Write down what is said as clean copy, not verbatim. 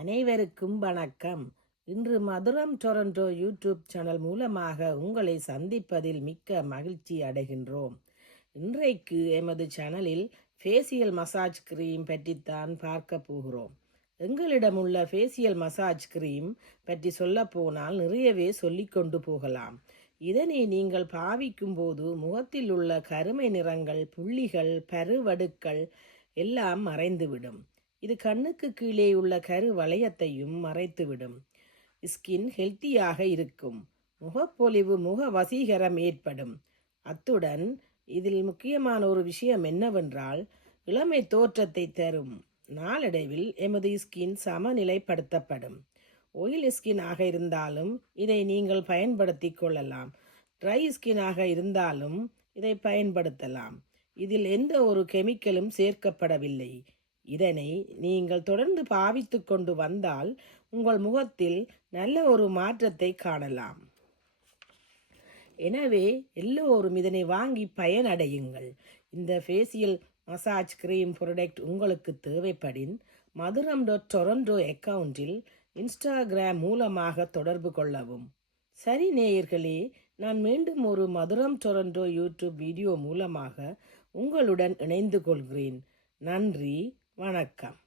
அனைவருக்கும் வணக்கம். இன்று மதுரம் டொரண்டோ யூடியூப் சேனல் மூலமாக உங்களை சந்திப்பதில் மிக்க மகிழ்ச்சி அடைகின்றோம். இன்றைக்கு எமது சேனலில் ஃபேஷியல் மசாஜ் கிரீம் பற்றித்தான் பார்க்க போகிறோம். எங்களிடமுள்ள ஃபேஷியல் மசாஜ் கிரீம் பற்றி சொல்ல போனால் நிறையவே சொல்லிக்கொண்டு போகலாம். இதனை நீங்கள் பாவிக்கும் போது முகத்தில் உள்ள கருமை நிறங்கள், புள்ளிகள், பருவடுக்கள் எல்லாம் மறைந்துவிடும். இது கண்ணுக்கு கீழே உள்ள கரு வளையத்தையும் மறைத்துவிடும். ஸ்கின் ஹெல்த்தியாக இருக்கும். முகப்பொலிவு, முக வசீகரம் ஏற்படும். அத்துடன் இதில் முக்கியமான ஒரு விஷயம் என்னவென்றால், இளமை தோற்றத்தை தரும். நாளடைவில் எமது ஸ்கின் சமநிலைப்படுத்தப்படும். ஆயில் ஸ்கின்னாக இருந்தாலும் இதை நீங்கள் பயன்படுத்தி கொள்ளலாம். ட்ரை ஸ்கின்னாக இருந்தாலும் இதை பயன்படுத்தலாம். இதில் எந்த ஒரு கெமிக்கலும் சேர்க்கப்படவில்லை. இதனை நீங்கள் தொடர்ந்து பாவித்து கொண்டு வந்தால் உங்கள் முகத்தில் நல்ல ஒரு மாற்றத்தை காணலாம். எனவே எல்லோரும் இதனை வாங்கி பயனடையுங்கள். இந்த ஃபேஷியல் மசாஜ் கிரீம் ப்ராடக்ட் உங்களுக்கு தேவைப்படின் மதுரம்.டொரண்டோ அக்கவுண்டில் இன்ஸ்டாகிராம் மூலமாக தொடர்பு கொள்ளவும். சரி நேயர்களே, நான் மீண்டும் ஒரு மதுரம் டொரண்டோ யூடியூப் வீடியோ மூலமாக உங்களுடன் இணைந்து கொள்கிறேன். நன்றி, வணக்கம்.